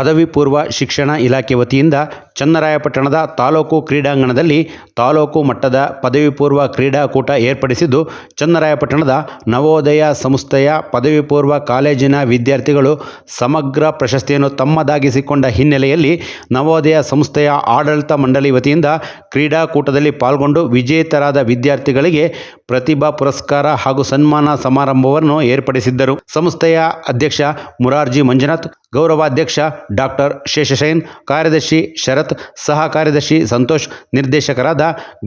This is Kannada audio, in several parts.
ಪದವಿ ಪೂರ್ವ ಶಿಕ್ಷಣ ಇಲಾಖೆ ವತಿಯಿಂದ ಚನ್ನರಾಯಪಟ್ಟಣದ ತಾಲೂಕು ಕ್ರೀಡಾಂಗಣದಲ್ಲಿ ತಾಲೂಕು ಮಟ್ಟದ ಪದವಿ ಪೂರ್ವ ಕ್ರೀಡಾಕೂಟ ಏರ್ಪಡಿಸಿದ್ದು, ಚನ್ನರಾಯಪಟ್ಟಣದ ನವೋದಯ ಸಂಸ್ಥೆಯ ಪದವಿ ಪೂರ್ವ ಕಾಲೇಜಿನ ವಿದ್ಯಾರ್ಥಿಗಳು ಸಮಗ್ರ ಪ್ರಶಸ್ತಿಯನ್ನು ತಮ್ಮದಾಗಿಸಿಕೊಂಡ ಹಿನ್ನೆಲೆಯಲ್ಲಿ ನವೋದಯ ಸಂಸ್ಥೆಯ ಆಡಳಿತ ಮಂಡಳಿ ವತಿಯಿಂದ ಕ್ರೀಡಾಕೂಟದಲ್ಲಿ ಪಾಲ್ಗೊಂಡು ವಿಜೇತರಾದ ವಿದ್ಯಾರ್ಥಿಗಳಿಗೆ ಪ್ರತಿಭಾ ಪುರಸ್ಕಾರ ಹಾಗೂ ಸನ್ಮಾನ ಸಮಾರಂಭವನ್ನು ಏರ್ಪಡಿಸಿದ್ದರು. ಸಂಸ್ಥೆಯ ಅಧ್ಯಕ್ಷ ಮುರಾರ್ಜಿ ಮಂಜುನಾಥ್, ಗೌರವಾಧ್ಯಕ್ಷ ಡಾಕ್ಟರ್ ಶೇಷಶೈನ್ ಕಾರ್ಯದರ್ಶಿ ಶರತ್ ಸಹ ಕಾರ್ಯದರ್ಶಿ ಸಂತೋಷ್, ನಿರ್ದೇಶಕರಾದ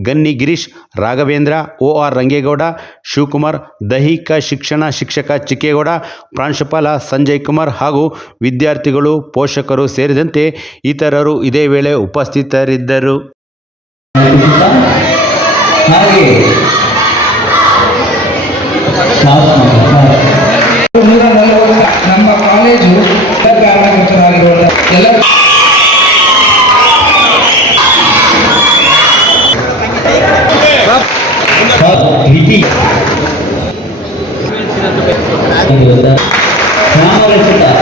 ಗನ್ನಿ ಗಿರೀಶ್, ರಾಘವೇಂದ್ರ ಒ ಆರ್ ರಂಗೇಗೌಡ, ಶಿವಕುಮಾರ್, ದೈಹಿಕ ಶಿಕ್ಷಣ ಶಿಕ್ಷಕ ಚಿಕ್ಕೇಗೌಡ, ಪ್ರಾಂಶುಪಾಲ ಸಂಜಯ್ ಕುಮಾರ್ ಹಾಗೂ ವಿದ್ಯಾರ್ಥಿಗಳು, ಪೋಷಕರು ಸೇರಿದಂತೆ ಇತರರು ಇದೇ ವೇಳೆ ಉಪಸ್ಥಿತರಿದ್ದರು. ನಮ್ಮ ಕಾಲೇಜು ಕಾರಣಕರ್ತರಾಗಿರುವ ಎಲ್ಲ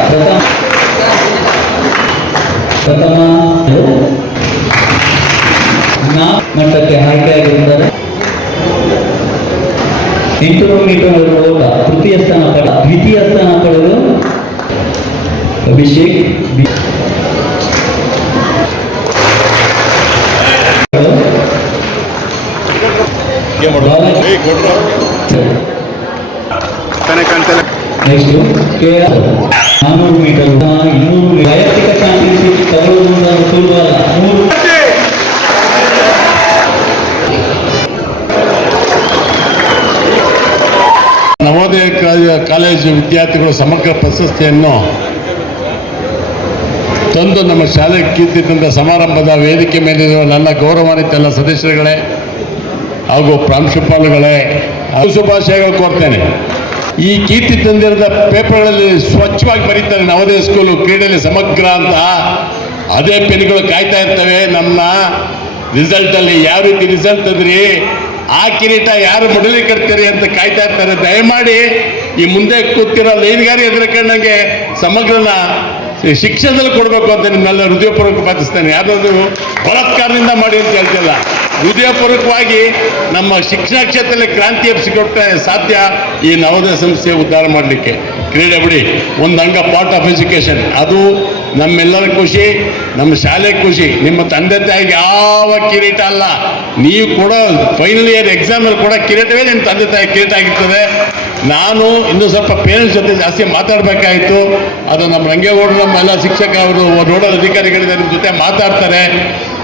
ಪ್ರಥಮ ಪ್ರಥಮ ನಾ ಮಟ್ಟಕ್ಕೆ ಆಯ್ಕೆಯಾಗಿರುತ್ತಾರೆ ಎಂಟುನೂರು ಮೀಟರ್ ಓಟ ತೃತೀಯ ಸ್ಥಾನ ದ್ವಿತೀಯ ಸ್ಥಾನ ಪಡೆದು ಅಭಿಷೇಕ್ ಕೇರಳ ನಾನ್ನೂರು ಮೀಟರ್ ಇನ್ನೂರು ವೈಯಕ್ತಿಕ ಚಾಂಪಿಯನ್ಶಿಪ್ ತಗೊಳ್ಳುವುದು ಸುಲಭ ಅಲ್ಲ ಮೂರು ನವೋದಯ ಕಾ- ಕಾಲೇಜು ವಿದ್ಯಾರ್ಥಿಗಳು ಸಮಗ್ರ ಪ್ರಶಸ್ತಿಯನ್ನು ತಂದು ನಮ್ಮ ಶಾಲೆಗೆ ಕೀರ್ತಿತಂದ ಸಮಾರಂಭದ ವೇದಿಕೆ ಮೇಲಿರುವ ನನ್ನ ಗೌರವಾನ್ವಿತ ಎಲ್ಲ ಸದಸ್ಯರುಗಳೇ ಹಾಗೂ ಪ್ರಾಂಶುಪಾಲಗಳೇ ಶುಭಾಶಯಗಳು ಕೋರ್ತೇನೆ ಈ ಕೀರ್ತಿ ತಂದಿರದ ಪೇಪರ್ಗಳಲ್ಲಿ ಸ್ವಚ್ಛವಾಗಿ ಬರೀತಾರೆ ನವೋದಯ ಸ್ಕೂಲು ಕ್ರೀಡೆಯಲ್ಲಿ ಸಮಗ್ರ ಅಂತ. ಅದೇ ಪೆನ್ಗಳು ಕಾಯ್ತಾ ಇರ್ತವೆ. ನಮ್ಮ ರಿಸಲ್ಟಲ್ಲಿ ಯಾವ ರೀತಿ ರಿಸಲ್ಟ್ ತಂದ್ರಿ ಆ ಕಿರೀಟ ಯಾರು ಮಡಲಿ ಕಟ್ತೀರಿ ಅಂತ ಕಾಯ್ತಾ ಇರ್ತಾರೆ. ದಯಮಾಡಿ ಈ ಮುಂದೆ ಕೂತಿರೋ ಲೈನ್ಗಾರಿ ಎದುರುಕೊಂಡಂಗೆ ಸಮಗ್ರನ ಶಿಕ್ಷಣದಲ್ಲಿ ಕೊಡಬೇಕು ಅಂತ ನಿಮ್ಮೆಲ್ಲ ಹೃದಯಪೂರ್ವಕ ಪಾಲಿಸ್ತೇನೆ ಯಾರಾದ್ರೂ ಬಲತ್ಕಾರದಿಂದ ಮಾಡಿ ಅಂತ ಹೇಳ್ತಿಲ್ಲ. ಹೃದಯಪೂರ್ವಕವಾಗಿ ನಮ್ಮ ಶಿಕ್ಷಣ ಕ್ಷೇತ್ರದಲ್ಲಿ ಕ್ರಾಂತಿ ಎಬ್ಸಿಕೊಟ್ಟ ಸಾಧ್ಯ ಈ ನವೋದಯ ಸಂಸ್ಥೆ ಉದ್ಧಾರ ಮಾಡಲಿಕ್ಕೆ. ಕ್ರೀಡೆ ಬಿಡಿ, ಒಂದು ಅಂಗ ಪಾರ್ಟ್ ಆಫ್ ಎಜುಕೇಷನ್ ಅದು ನಮ್ಮೆಲ್ಲರ ಖುಷಿ, ನಮ್ಮ ಶಾಲೆ ಖುಷಿ. ನಿಮ್ಮ ತಂದೆ ತಾಯಿಗೆ ಯಾವ ಕಿರೀಟ ಅಲ್ಲ. ನೀವು ಕೂಡ ಫೈನಲ್ ಇಯರ್ ಎಕ್ಸಾಮಲ್ಲಿ ಕೂಡ ಕಿರೀಟವೇ ನಿಮ್ಮ ತಂದೆ ತಾಯಿ ಕಿರೀಟ ಆಗಿರ್ತದೆ. ನಾನು ಇನ್ನು ಸ್ವಲ್ಪ ಪೇರೆಂಟ್ಸ್ ಜೊತೆ ಜಾಸ್ತಿ ಮಾತಾಡಬೇಕಾಯಿತು. ಅದು ನಮ್ಮ ರಂಗೇಗೌಡರು, ನಮ್ಮ ಎಲ್ಲ ಶಿಕ್ಷಕ ಅವರು ನೋಡಲ್ ಅಧಿಕಾರಿಗಳಿದ್ದಾರೆ ನಿಮ್ಮ ಜೊತೆ ಮಾತಾಡ್ತಾರೆ.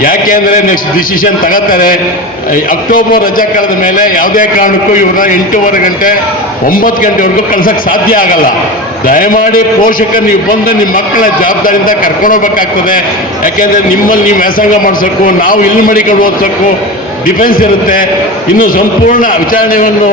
ಯಾಕೆ ಅಂದರೆ ನೆಕ್ಸ್ಟ್ ಡಿಸಿಷನ್ ತಗೋತಾರೆ. ಅಕ್ಟೋಬರ್ ರಜೆ ಕಳೆದ ಮೇಲೆ ಯಾವುದೇ ಕಾರಣಕ್ಕೂ ಇವ್ರನ್ನ ಎಂಟೂವರೆ ಗಂಟೆ, ಒಂಬತ್ತು ಗಂಟೆವರೆಗೂ ಕಳ್ಸೋಕ್ಕೆ ಸಾಧ್ಯ ಆಗಲ್ಲ. ದಯಮಾಡಿ ಪೋಷಕರು ನೀವು ಬಂದು ನಿಮ್ಮ ಮಕ್ಕಳ ಜವಾಬ್ದಾರಿಯಿಂದ ಕರ್ಕೊಂಡು ಹೋಗ್ಬೇಕಾಗ್ತದೆ. ಯಾಕೆಂದರೆ ನಿಮ್ಮಲ್ಲಿ ನೀವು ವ್ಯಾಸಂಗ ಮಾಡಿಸೋಕ್ಕೂ, ನಾವು ಇಲ್ಲಿ ಮಡಿಕೊಂಡು ಓದಿಸೋಕ್ಕೂ ಡಿಫೆನ್ಸ್ ಇರುತ್ತೆ. ಇನ್ನು ಸಂಪೂರ್ಣ ವಿಚಾರಣೆಯನ್ನು